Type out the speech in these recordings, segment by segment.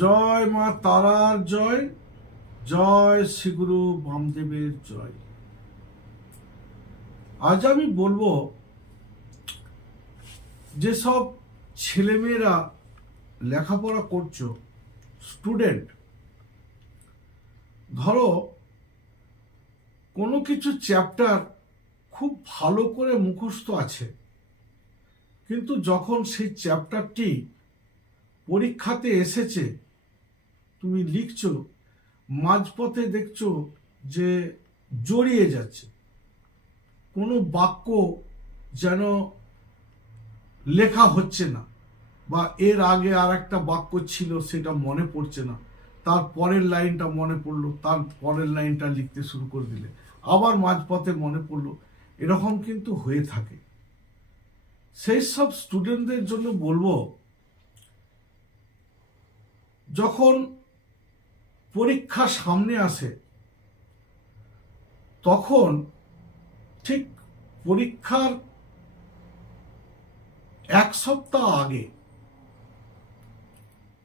জয় মা তারার জয় জয় শ্রীগুরু বামদেবের জয়। আজ আমি বলব, যেসব ছেলেমেয়েরা লেখাপড়া করছ স্টুডেন্ট ধরো, কোনো কিছু চ্যাপ্টার খুব ভালো করে মুখস্থ আছে, কিন্তু যখন সেই চ্যাপ্টারটি পরীক্ষাতে এসেছে তুমি লিখছো, মাঝপথে দেখছ যে জড়িয়ে যাচ্ছে। কোনো বাক্য যেন লেখা হচ্ছে না বা এর আগে আর একটা বাক্য ছিল সেটা মনে পড়ছে না। তার পরের লাইনটা মনে পড়ল, তার পরের লাইনটা লিখতে শুরু করে দিলে। আবার মাঝপথে মনে পড়ল, এরকম কিন্তু হয়ে থাকে। সেই সব স্টুডেন্টদের জন্য বলব, যখন পরীক্ষা সামনে আসে, তখন ঠিক পরীক্ষার এক সপ্তাহ আগে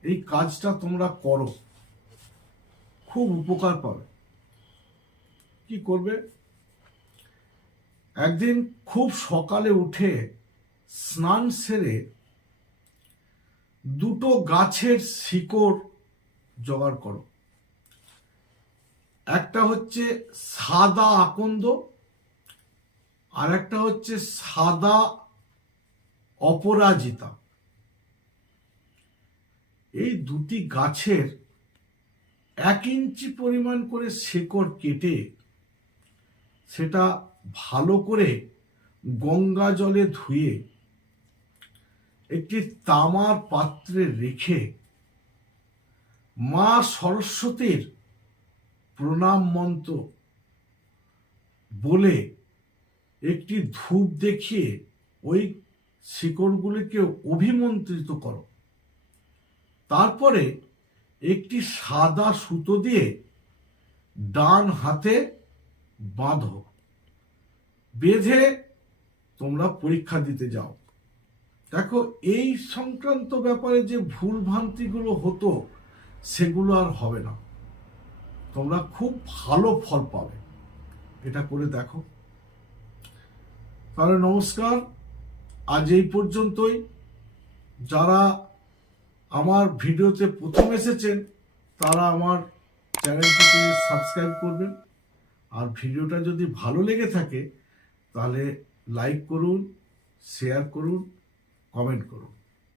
এই কাজটা তোমরা করো, খুব উপকার পাবে। কি করবে? একদিন খুব সকালে উঠে স্নান সেরে দুটো গাছের শিকড় জোগাড় করো। একটা হচ্ছে সাদা আকন্দ আর একটা হচ্ছে সাদা অপরাজিতা। এই দুটি গাছের এক ইঞ্চি পরিমাণ করে শেকড় কেটে সেটা ভালো করে গঙ্গা জলে ধুয়ে একটি তামার পাত্রে রেখে মা সরস্বতীর প্রণাম মন্ত্র বলে একটি ধূপ দেখিয়ে ওই শিকড়গুলিকে অভিমন্ত্রিত করো। তারপরে একটি সাদা সুতো দিয়ে ডান হাতে বাঁধো। বেঁধে তোমরা পরীক্ষা দিতে যাও। দেখো, এই সংক্রান্ত ব্যাপারে যে ভুল ভ্রান্তিগুলো হতো, সেগুলো আর হবে না। তোমরা খুব ভালো ফল পাবে। এটা করে দেখো। তাহলে নমস্কার। আজ এই পর্যন্তই। যারা আমার ভিডিওতে প্রথম এসেছেন, তারা আমার চ্যানেলটিকে সাবস্ক্রাইব করবেন। আর ভিডিওটা যদি ভালো লেগে থাকে, তাহলে লাইক করুন, শেয়ার করুন, কমেন্ট করুন।